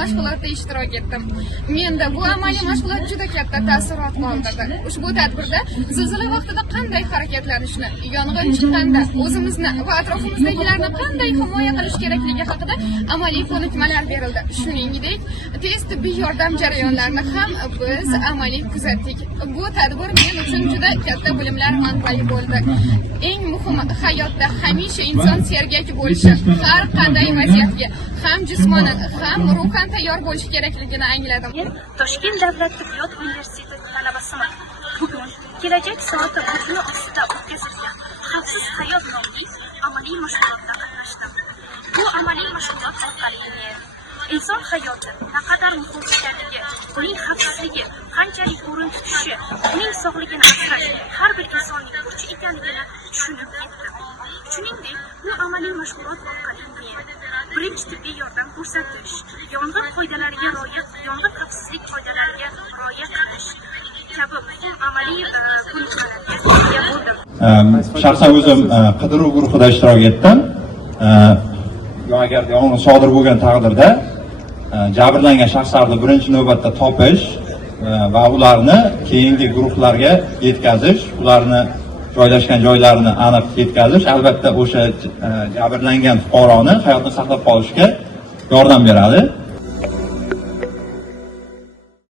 mashg'ulotda ishtirok etdim. Menda bu amaliy mashg'ulot juda katta taassurot qoldirdi. Ushbu tadbirda zilzila vaqtida qanday harakatlanishni, yong'in chiqqanda o'zimizni va atrofimizdagilarni qanday himoya qilish kerakligi haqida amaliy ko'nikmalar berildi. Shuningdek, tez tibbiy yordam jarayonlarini ham biz amaliy kuzatdik. Bu tadbir men uchun juda katta bilimlar manbai bo'ldi. Eng muhimi, hayotda hamisha inson sergak bo'lishi, har qanday vaziyatga ham jismonan, ham ruhan tayyor bo'lish kerakligini angladim. Men Toshkent davlat tibbiyot universiteti talabasiman. Bugun kelajak soati butuni ostida o'tkazilgan Xavfsiz hayot nomli amaliy mashg'ulotda qatnashdim. Bu amaliy mashg'ulot orqali men inson hayoti naqadar muhim ekanligi, uning xavfsizligi qanchalik o'rin tutishi, uning sog'ligini asrash har bir insonning burchi ekanligini tushunib yetdim. Shuningdek, bu amaliy mashg'ulot orqali men birinchi tibbiy yordam ko'rsatish, yong'in qoidalariga rioya, yong'in xavfsizlik qoidalariga rioya qilish kabi muhim amaliy ko'nikmalarga ega bo'ldim. Shaxsan o'zim qidiruv guruhida ishtirok etdim. Agar yong'in sodir bo'lgan taqdirda jabrlangan shaxslarni birinchi navbatda topish va ularni keyingi guruhlarga yetkazish, ularni joylashgan joylarini aniq yetkazish, albatta o'sha jabrlangan fuqaroni hayotini saqlab qolishga yordam beradi.